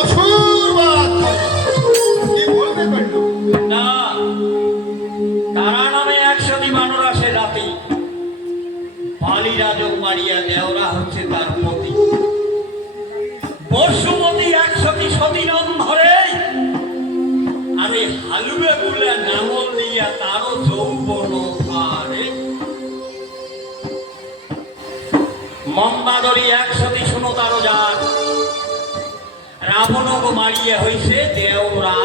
অসুরবাদ কি বলবে কইল না, তারা নামে 100টি বানর আসে রাতে। বালি রাজক মারিয়া দেওরা হচ্ছে তার পতি। বসুমতী 100টি সতী নাম ধরে, আর এই হালুয়া গুলা নামল দিয়া তারও যৌবন পারে। মন্দাদরি 100টি শুনো তারও যার, রাবণকে মারিয়া হইছে দেওরা।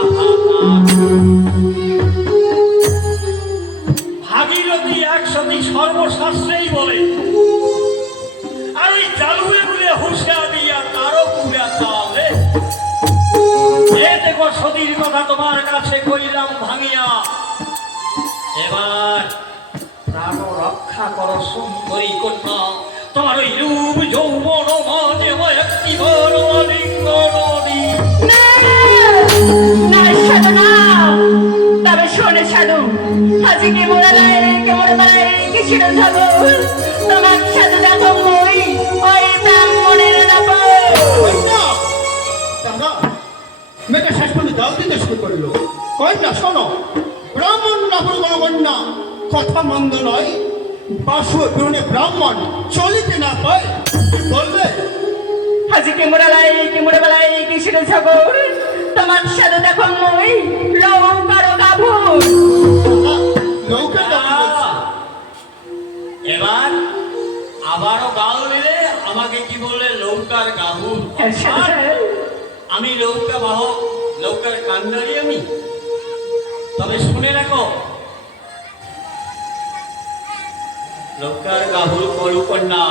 ভাগীরথী 100টি সর্বশাস্ত্রেই বলে, আর ওই চালুয়ে গুলে হুসা দিয়া তারও পুরা চলে। এ দেখো সতীর কথা তোমার কাছে কইলাম ভাঙিয়া, এবার প্রাণ রক্ষা করো সুন্দরী কন্যা। তোমার ওই রূপ যৌবন মাঝে একটি বড় লিঙ্গ নদী। না সাধু না, তবে শোনে সাধু, আজকে মোরা কি ছিল সাধু, তোমার সাধু দেখো মই ওই ব্রাহ্মণের নাপ। দাদা মেয়েটা শেষ পর্যন্ত জল দিতে শুরু করলো। কন্যা শোনো, ব্রাহ্মণ কন্যা কথা মন্দ নয়, বাসু বিরুণে ব্রাহ্মণ চলিতে না পায়, কি বলবে? আজকে মোরা বেলায় কি ছিল সাগর, তোমার সাধু দেখো মই লৌকার গাভুর। নৌকা এবার আবারও গাল দিলে আমাকে কি বললে? লৌকার গাভুর। আমি লৌকা বাহক, লৌকার কান্ডারি আমি। তবে শুনে রাখো, লৌকার গাভুর কলুকন্যা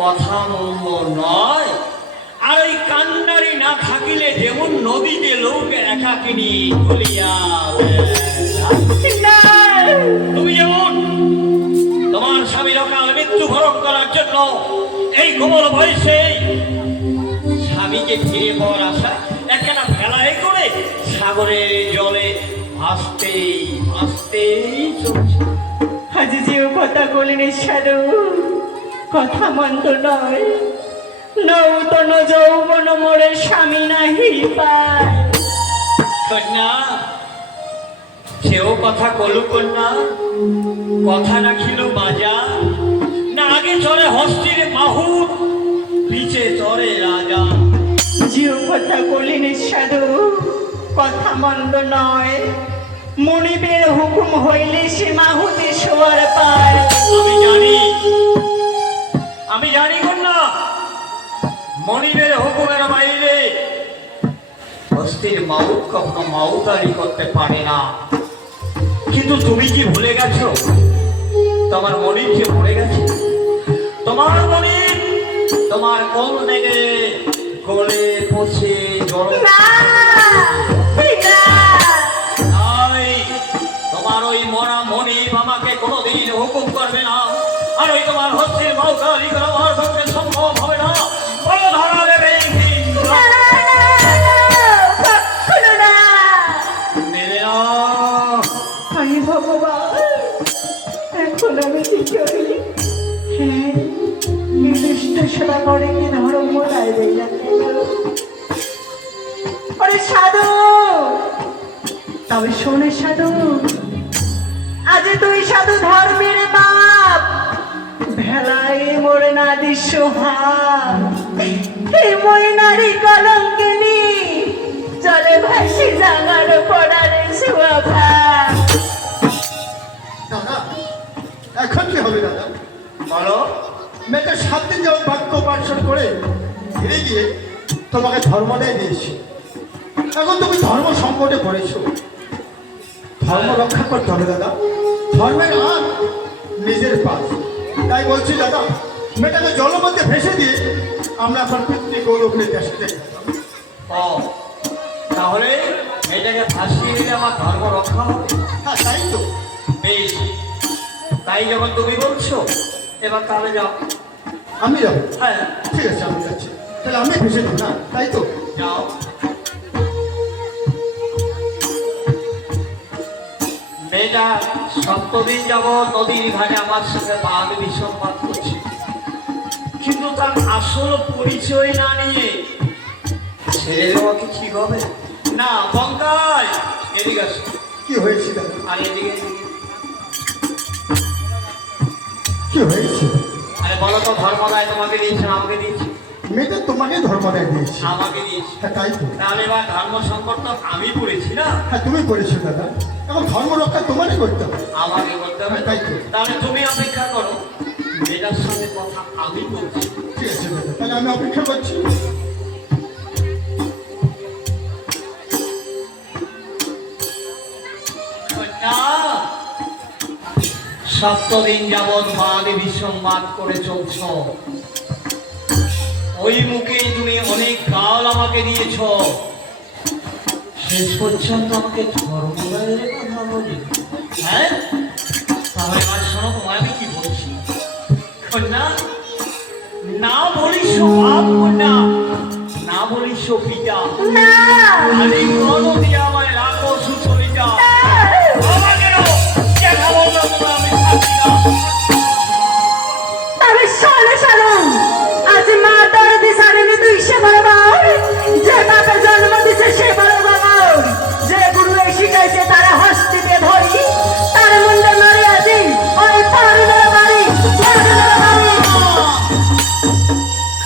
কথা মন্দ নয়। আর ওই কান্ডারি না থাকিলে যেমন নদীতে লৌকে একাকিনী চলিয়া তুমি যেমন তোমার স্বামী অকাল মৃত্যুবরণ করার জন্য এই কোমল বয়সে স্বামীকে ফিরে পাওয়ার আশা একখানা ভেলায় করে সাগরের জলে ভাসতেই চলছে। আজ যেও কথা বলিনি সাধু, কথা মন্দ নয়, নৌতন যৌবন মোরে স্বামী নাহি পায়। কন্যা, সেও কথা কলু কন্যা, কথা রাখিল বাজা। না আগে চলে হস্তির মাহুর, পিছে চড়ে রাজা। যেও কথা বলিনি সাধু, কথা মন্দ নয়, মনিবের হুকুম হইলে সে মাহুতে শোয়ার পায়। আমি জানি কন্যা, মনিবের হুকুমের বাইরে হস্তির মাউত কখনো মাউতারি করতে পারে না। কিন্তু তুমি কি ভুলে গেছো? তোমার মনিব যে পড়ে গেছে, তোমার মনিব তোমার কোল থেকে গলে পচে জল। তোমার ওই মরা মনিব আমাকে কোনোদিন হুকুম করবে না, আর ওই তোমার হস্তির মাউতারি করা আমার পক্ষে সম্ভব হবে না। ধরা দেবে ভগবান, এখন আমি কি করি? হ্যাঁ, নির্দিষ্ট সেবা করে কি ধর্ম লাইবে সাধু। তবে শোনে সাধু, আজ তুই সাধু ধর্মের বাপ, ভেলায় মোরে না দৃশ্য মই নারী কলঙ্কিনী, চলে ভাসি জাগার পড়ারে শোভা। দাদা এখন কি হবে? দাদা বলো। মেয়েটা 7 দিন যাবত বাক্য পাঠন করে ফিরে গিয়ে তোমাকে ধর্ম দেয় দিয়েছি। এখন তুমি ধর্ম সংকটে পড়েছো, ধর্ম রক্ষা করতে হবে দাদা। ধর্মের আর নিজের পাশ, তাই বলছি দাদা, মেয়েটাকে জলের মধ্যে ভেসে দিয়ে আমরা আপনার পিতৃ গৌরব নিয়ে দেশে যাই। ও, তাহলে মেয়েটাকে ভাসিয়ে দিলে আমার ধর্ম রক্ষা হবে? হ্যাঁ তাই তো। বেশ, তাই যখন তুমি বলছো, এবার তাহলে যাও। আমি যাবো? হ্যাঁ ঠিক আছে, আমি যাচ্ছি। তাহলে আমি ভেসে দেবো না, তাই তো? যাও। মেয়েটা 7 দিন যাবৎ নদীর ঘাটে আমার সাথে বাদ বিসম্বাদ করছে, কিন্তু তার আসল পরিচয় না নিয়ে সে ছেড়ে দেওয়া কি ঠিক হবে? না পঙ্কাজ, এদিকে আসো। কি হয়েছে দাদা? আর এদিকে এদিকে। কি হয়েছে? আরে বলো তো, ধর্মরায় তোমাকে দিয়েছে না আমাকে দিয়েছে? মেয়েটা তোমাকে ধর্ম দেয় দিয়েছে। আমাকে দিয়েছে। হ্যাঁ তাই তো। তাহলে এবার ধর্ম সংকট তো আমি পড়েছি না? হ্যাঁ তুমি করেছো দাদা, এখন ধর্ম রক্ষা তোমারই করতে হবে। আমাকে করতে হবে। তাই তো। তাহলে তুমি অপেক্ষা করো, মেয়েটার সঙ্গে কথা আমি বলছি। ঠিক আছে দাদা, তাহলে আমি অপেক্ষা করছি। না, সপ্তদিন যাবৎ বাদ বিসংবাদ করে চলছ, ওই মুখেই তুমি অনেক কাল আমাকে দিয়েছ, শেষ পর্যন্ত আমাকে ধর্মরায়ের কথা বলি। হ্যাঁ, তাহলে এবার শোনো, তোমায় আমি কি বলছি। কন্যা, না বলিস বাপ, কন্যা না বলিস পিতা, না আমি কোনদিন আমায় রাখো সুচরিতা। আমাকে দেখা বললো তোমরা, আমি থাকি না। তবে শোনো শোনো, আজ মা দরদি সারেনি তুই সে বরাবর, যে বাপে জন্ম দিছে সে বরাবর, যে গুরু শিখাইছে তারা হস্তিতে ধরি, তার মুন্ডে মারি আজি ওই পারিবার বাড়ি পারিবার বাড়ি।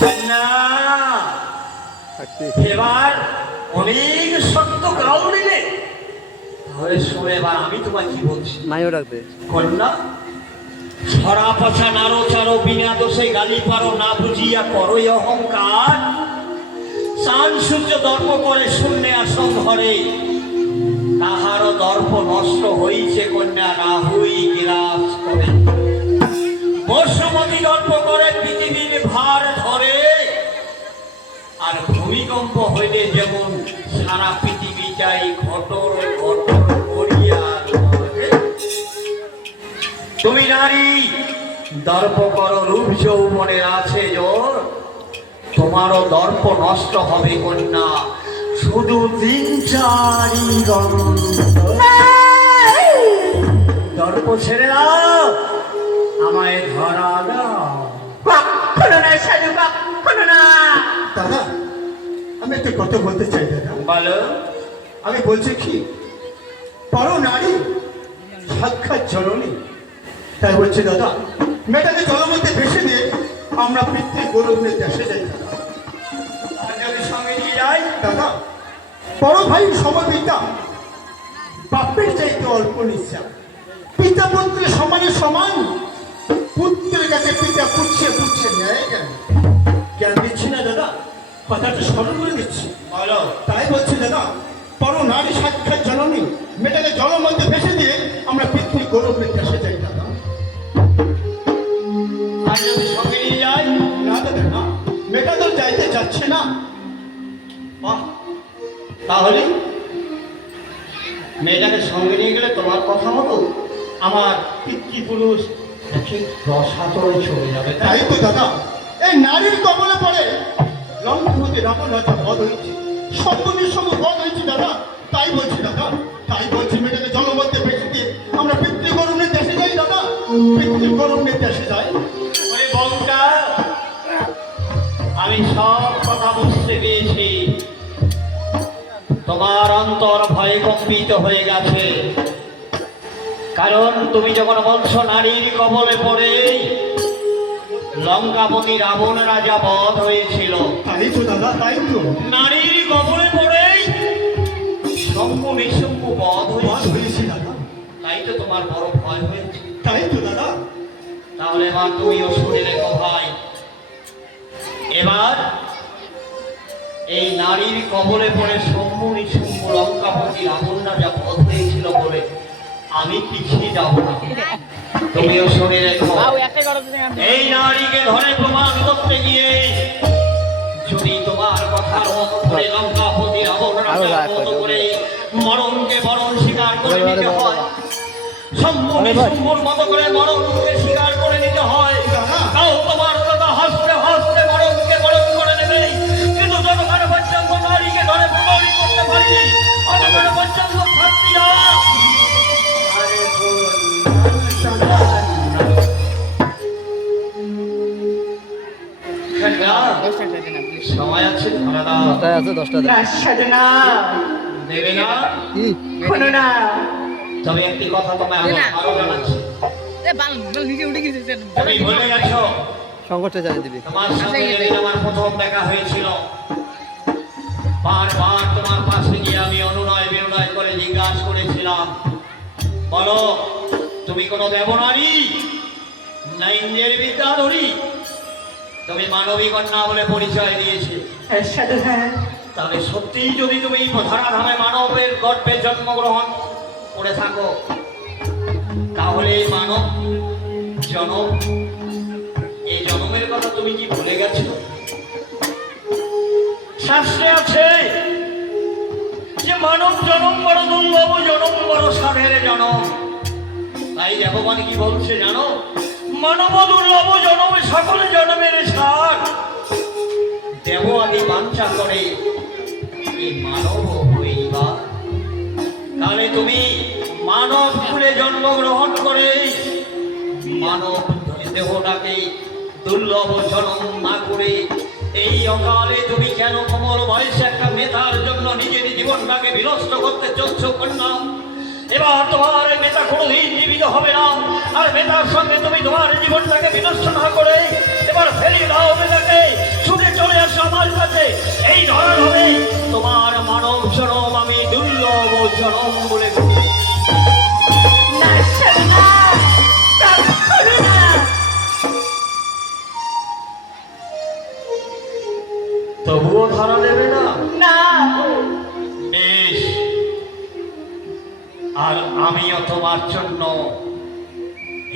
কন্যা, এবার অনেক সত্য কাল নিলে, তাহলে শুনে এবার আমি তোমায় কি বলছি। মাইও রাখবে। কন্যা, ছড়া পছা নারো চারো বিনা দোষে গালি পারো, না বুঝিয়া করো এই অহংকার, চান সূর্য দর্প করে শূন্যে আসন ঘরে, তাহারও দর্প নষ্ট হইছে কন্যা, রাহুই বিরাজ করে, বর্ষমতি দর্প করে পৃথিবীর ভার ধরে, আর ভূমিকম্প হইলে যেমন সারা পৃথিবীটাই ঘটর ঘটর করিয়া ধরে। তুমি নারী, দর্প করো রূপ যৌবনের আছে জোর, তোমারও দর্প নষ্ট হবে কন্যা, শুধু দিন চারি দর্প ছেড়ে দাও, আমায় ধরা দাও। কখনো না সাধু, কখনো না। দাদা, আমি একটা কথা বলতে চাই দাদা। বলো। আমি বলছি কি, পর নারী সাক্ষাৎ জননী, তাই বলছি দাদা, মেয়েটাকে জলের মধ্যে ভেসে দিয়ে আমরা পিতৃ গৌরব নিয়ে দেশে যাই দাদা। আর যদি সঙ্গে নিয়ে যাই? দাদা, বড় ভাই সমপিতা, বাপের চাইতে অল্প নিঃশ্বা, পিতা পুত্রের সমানের সমান, পুত্রের কাছে পিতা পুচ্ছে পুচ্ছে নেয় কেন? জ্ঞান দিচ্ছি না দাদা, কথাটা স্মরণ করে দিচ্ছি। বলো। তাই বলছি দাদা, পর নারী সাক্ষাৎ জননী, মেয়েটাকে জলের মধ্যে ভেসে দিয়ে আমরা পৃথিবী গৌরব নিয়ে দেশে যাই দাদা। আর যদি সঙ্গে নিয়ে যাই? না দাদা না, মেয়েটা তো যাইতে যাচ্ছে না। বাহ, তাহলে মেয়েটাকে সঙ্গে নিয়ে গেলে তোমার কথা মতো আমার পিতৃপুরুষ ঠিক রসাতলে চলে যাবে। তাই তো দাদা, এই নারীর কবলে পড়ে লঙ্কাপতি রাবণ রাজা বধ হয়েছে, সর্বনির সঙ্গে বধ হয়েছে দাদা। তাই বলছি দাদা, তাই বলছি মেয়েটাকে জলের মধ্যে ভেসে দিয়ে আমরা পিতৃ গৌরব নিয়ে দেশে যাই দাদা, পিতৃ গৌরব নিয়ে দেশে যাই। ওরে বংটা, আমি সব কথা বুঝতে পেরেছি, তোমার অন্তর ভয়ে কম্পিত হয়ে গেছে, কারণ তুমি যখন বলছো নারীর কবলে পড়ে লঙ্কাপতি রাবণ রাজা বধ হয়েছিল, তাই তো দাদা, তাই তো নারীর কবলে পড়ে শম্ভু নিঃশম্ভু বধ বধ হয়েছে, হয়েছে দাদা। তাই তো তোমার বড় ভয় হয়েছে। তাই তো দাদা। তাহলে এবার তুমিও শুনে রেখো ভাই, এবার এই নারীর কবলে পড়ে শম্ভু নিঃশম্ভু লঙ্কাপতি রাবণ রাজা বধ হয়েছিল বলে আমি পিছিয়ে যাব না, তুমিও শুনে রেখো। এই নারীকে ধরে প্রমাণ করতে গিয়ে যদি তোমার কথার মতো করে লঙ্কাপতি রাবণ রাজার মতো করে মরণকে বরণ স্বীকার করে নিতে হয়, শম্ভু নিঃশম্ভুর মতো করে মরণকে স্বীকার করে নিতে হয়, তাও তোমার কথা হাসতে হাসতে মরণকে বরণ করে নেবে, কিন্তু যতক্ষণ পর্যন্ত নারীকে ধরে প্রমাণই করতে পারিনি ততক্ষণ পর্যন্ত থাকবি না। সময় আছে ধরা দাও। দশটায় আছে 10টা না সাধনা দেবে না? কি শোনো না তবে একটি কথা তোমায় আমি আরো জানাচ্ছি। তুমি ভুলে গেছো সংকটে জানিয়ে দিবি তোমার সাথে যেদিন আমার প্রথম দেখা হয়েছিল, বারবার তোমার পাশে গিয়ে আমি অনুনয় বিনয় করে জিজ্ঞাসা করেছিলাম, বলো তুমি কোনো দেবনারী না ইন্দ্রের বিদ্যাধরী? তুমি মানবী কন্যা বলে পরিচয় দিয়েছে। সাধনা তাহলে সত্যিই যদি তুমি ধরাধামে মানবের গর্ভে জন্মগ্রহণ করে থাকো, তাহলে এই মানব জনম, এই জনমের কথা তুমি কি ভুলে গেছো? শাস্ত্রে আছে যে মানব জনম বড় দুর্লভ, জনম বড় সাধের জনম। তাই দেবগণ কি বলছে জানো? মানব দুর্লভ জনম সকল জনমের সার, দেব আদি বাঞ্ছা করে এই মানব হইবা। তাহলে তুমি মানব কুলে জন্মগ্রহণ করে মানব দেহটাকে দুর্লভ জনম না করে এই অকালে তুমি কেন কমল বয়সে একটা নেতার জন্য নিজের জীবনটাকে বিনষ্ট করতে চলছ কন্যা? এবার তোমার নেতা কোনোদিন জীবিত হবে না, আর নেতার সঙ্গে তুমি তোমার জীবনটাকে বিনষ্ট না করে এবার ফেরিয়ে দাও নেতাকে, ছুটে চলে আসো আমার কাছে। এই ধরন হবে তোমার মানব জনম আমি দুর্লভ জনম বলে বলি। না সাধনা তা শোনো না তবুও ধরা দেবে না? না বেশ, আর আমিও তোমার জন্য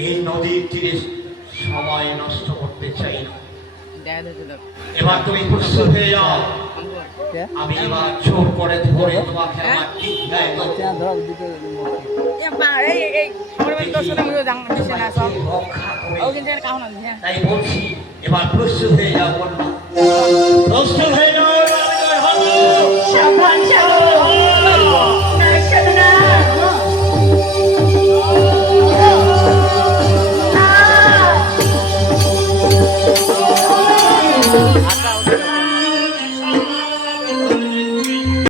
এই নদীর তীরে সময় নষ্ট করতে চাই না। এবার তুমি প্রস্তুত হয়ে যাও, আমি এবার চোখ করে ধরে তোমাকে আমার ঠিক গায়ে দেবো। রক্ষা করে। তাই বলছি এবার প্রস্তুত হয়ে যাও কন্যা, প্রস্তুত হয়ে যাও।